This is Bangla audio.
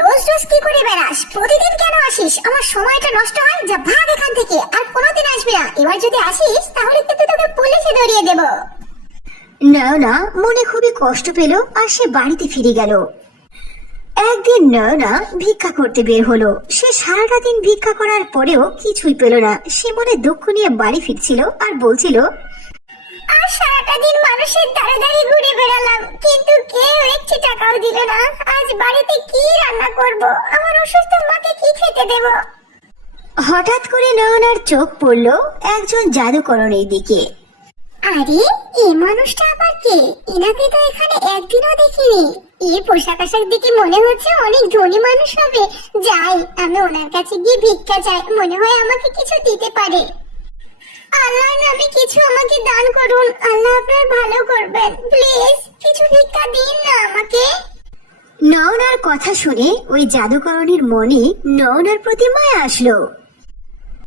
রোজ রোজ কি করে বেড়াস? প্রতিদিন কেন আসিস? আমার সময়টা নষ্ট হয়। যা ভাগ এখান থেকে, আর কোনোদিন আসবি না। এবার যদি আসিস তাহলে কিন্তু তোকে পুলিশে ধরিয়ে দেব। নয়না মনে খুবই কষ্ট পেল আর সে বাড়িতে ফিরে গেল। একদিন নয়না ভিক্ষা করতে বের হলো। সে সারাটা দিন ভিক্ষা করার পরেও কিছুই পেল না। সে মনে দুঃখ নিয়ে বাড়ি ফিরছিল আর বলছিল, আর সারাটা দিন মানুষের দ্বারে দ্বারে ঘুরে বেড়ালাম, কিন্তু কেউ একটি টাকাও দিল না। আজ বাড়িতে কি রান্না করব? আমার অসুস্থ মাকে কি খেতে দেব? হঠাৎ করে নয়নার চোখ পড়ল একজন জাদুকরণের দিকে। আরে, এই মানুষটা আবার কে? এনাকে তো এখানে একদিনও দেখিনি। এই পোশাক আশাক দেখে মনে হচ্ছে অনেক ধনী মানুষ হবে। যাই, আমি ওনার কাছে গিয়ে ভিক্ষা চাই, মনে হয় আমাকে কিছু দিতে পারে। আল্লাহর নামে কিছু আমাকে দান করুন, আল্লাহ আপনার ভালো করবেন। প্লিজ কিছু ভিক্ষা দিন না আমাকে। নয়নার কথা শুনে ওই জাদুকরণীর মনে নয়নার প্রতি মায়া আসলো।